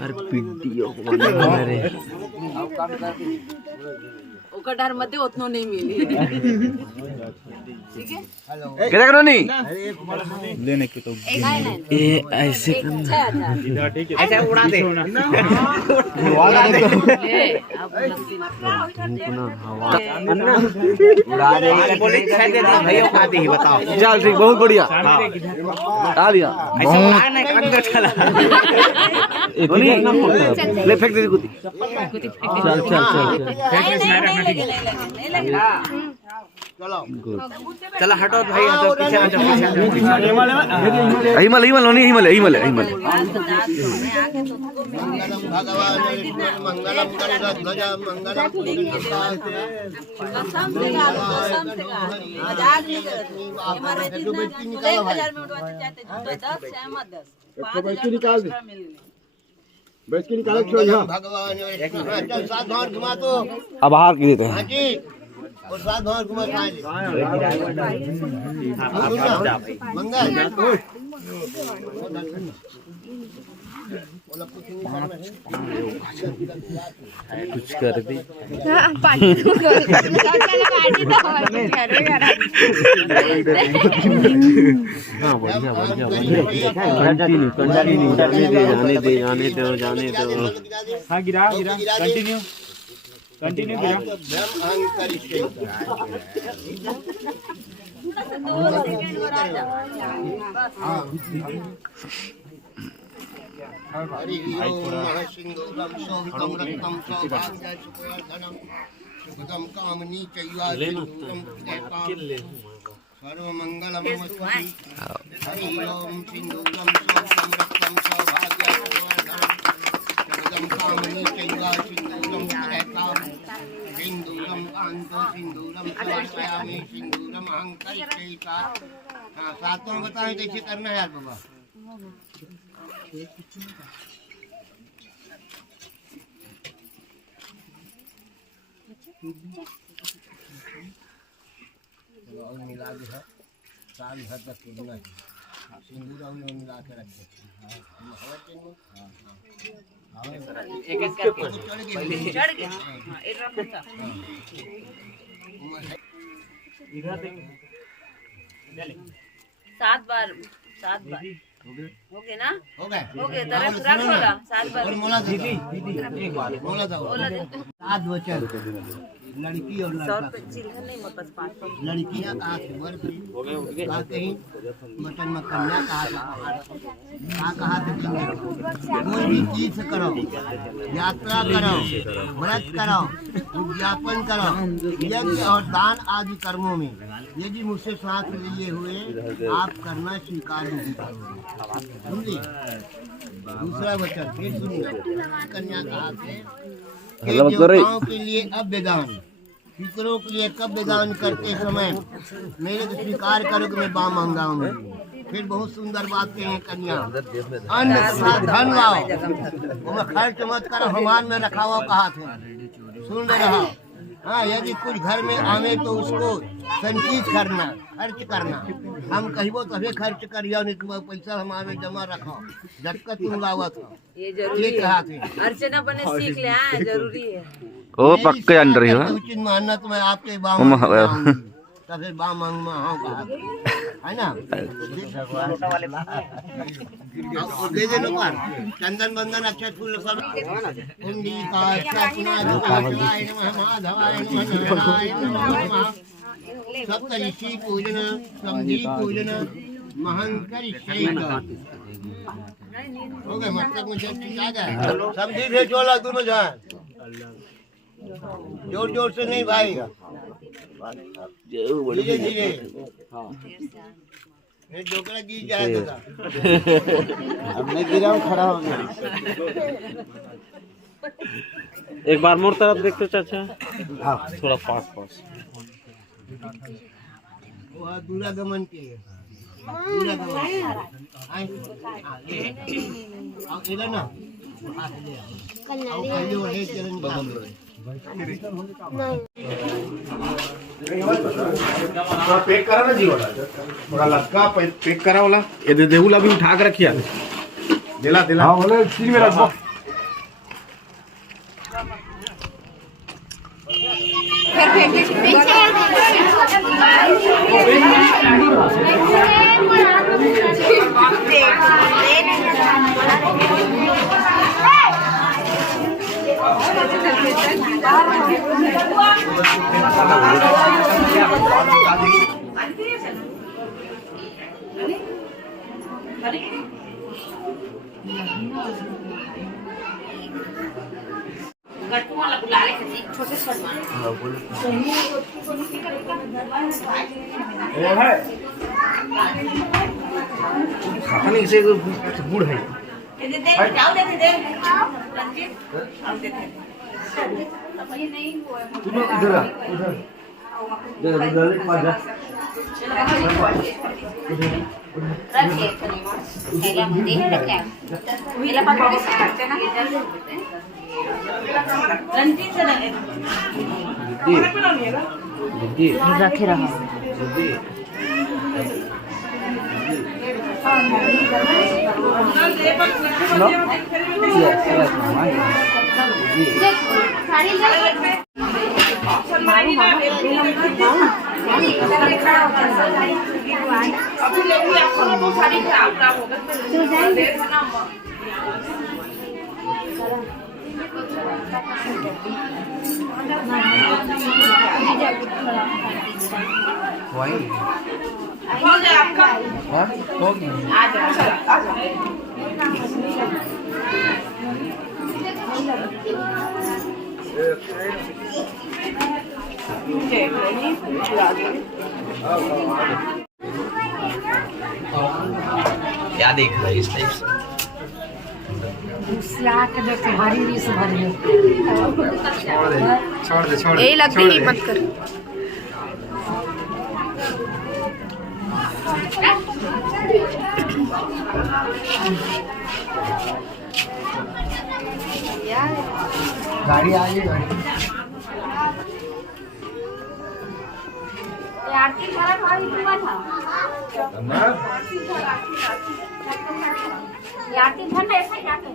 अरे वीडियो को बना रे ओकर डर मते उतनो नहीं मिली। ठीक है क्या करो नहीं लेने के तो ये ऐसे ऐसे उड़ा दे ले अब उड़ा दे बोले छह दे दी भैया खाते ही बताओ चल ठीक बहुत बढ़िया आ दिया ऐसे उड़ा नहीं अंदर चला ले फेंक दे कुत्ती चल चल चला हटो भाई पीछे आ जाओ हिमालय हिमालय नहीं हिमालय हिमालय हिमालय भगवान मंगलम गणध्वज मंगलम भगवान सात बार घुमा तो अब बाहर की देते हैं हाँ जी और सात बार घुमा मंगल कुछ कर दी हाँ बढ़िया बढ़िया कंटिन्यू कंटिन्यू जाने दे जाने दो जाने दो हाँ गिरा गिरा कंटिन्यू कंटिन्यू गिरा हरि ओम महासिंधूरम शोभितं रक्तं सौभाग्य सुवर्धनं सुखदं कामनी चैवा सिंधूरं सर्वमंगलमस्तु हरि ओम सिंधूरं शोभितं रक्तं सौभाग्य सुवर्धनं सुखदं कामनी चैवा सिंधूरं सिंधूरं कांतो सिंधूरं समर्पयामि सिंधूरं अहं करिष्ये। हाँ सातों बताएं कैसे करना है यार बाबा। मिला के है सारी हद तक मिला सिंदूर और मिला के रख दे एक एक करके चढ़ गया हां एक राउंड था इधर देख सात बार हो गए ना हो गए तरफ रख बोला सात बार मोला दीदी एक बार मोला दो सात बच्चे लड़की और लड़का नहीं वापस 500 लड़कियां कहाँ से वर्ग कहाँ कहीं मटन में कन्या कहाँ से कोई भी चीज करो यात्रा करो व्रत करो उद्यापन करो यज्ञ और दान आदि कर्मों में यदि मुझसे साथ लिए हुए आप करना स्वीकार नहीं करोगे समझिए। दूसरा वचन फिर सुनिए कन्या कहाँ से देवताओं के लिए अभ्यदान फिक्रों के लिए कब्यदान करते समय मेरे को स्वीकार करो कि मैं बा मंगाऊंगी। फिर बहुत सुंदर बात कही कन्या अन्न तथा धन लाओ वो खर्च मत करो हमान में रखा हुआ कहा थे सुन रहा। हाँ यदि कुछ घर में आवे तो उसको संचित करना खर्च करना हम कहिबो तभी खर्च करियो नहीं तुम पैसा हमारे जमा रखो जब तक तुम लावत हो ये जरूरी कहा थे अर्चना बने सीख ले हां जरूरी है ओ पक्के अंडर ही है उचित मानना तो मैं आपके बाम तभी बाम मांगमा हाँ है ना दे दे पर चंदन बंदन अक्षय फूल सब कुंडी का माधवाय नमः सप्त ऋषि पूजन समधी पूजन महंकर हो गए मतलब मुझे ठीक आ जाए समधी भेजो ला दोनों जाए जोर जोर से नहीं भाईगा धीरे धीरे डोकरा गिर जाएगा अब मैं गिरा हूँ खड़ा हो गया एक बार मोर तरफ देखते चाचा हाँ थोड़ा पास वो दूरागमन के इधर ना पैक करा ना जी वाला थोड़ा लटका पैक करा वाला ये दे देहूला भी उठा के रखिया दिला दिला हां बोले सिर में रखो तुम्हाला बुलाले छोटे सलमान गुड़ है जाओ देते रंजीत आओ देते तुम इधर आ उधर रखे रहा हो गया आपका हो गया क्या देख रहा है इस टाइप से छोड़ दे यही लगती ही मत कर गाड़ी आ गई गाड़ी आरती वाला खाली हुआ था आरती घर में ऐसा क्या कर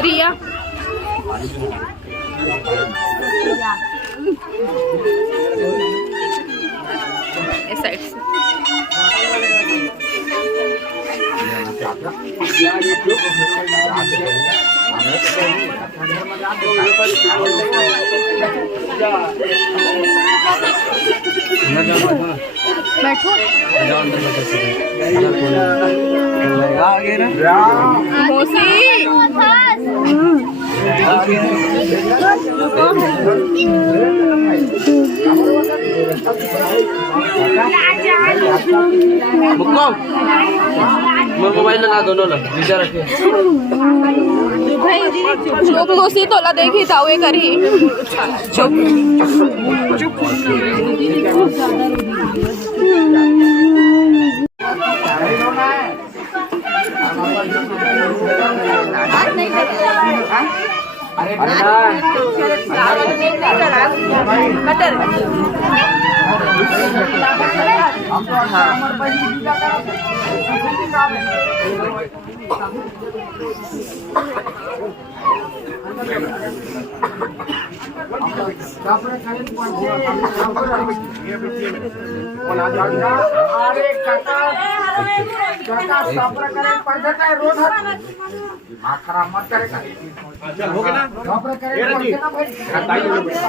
रिया इस साइड से बैठो मौसी मोबाइल लगा दोनों लोग विचार रखे चुप मौसी तोला देखी था वे करी चुप अरे हो गया ना ये रजी ताई हो गया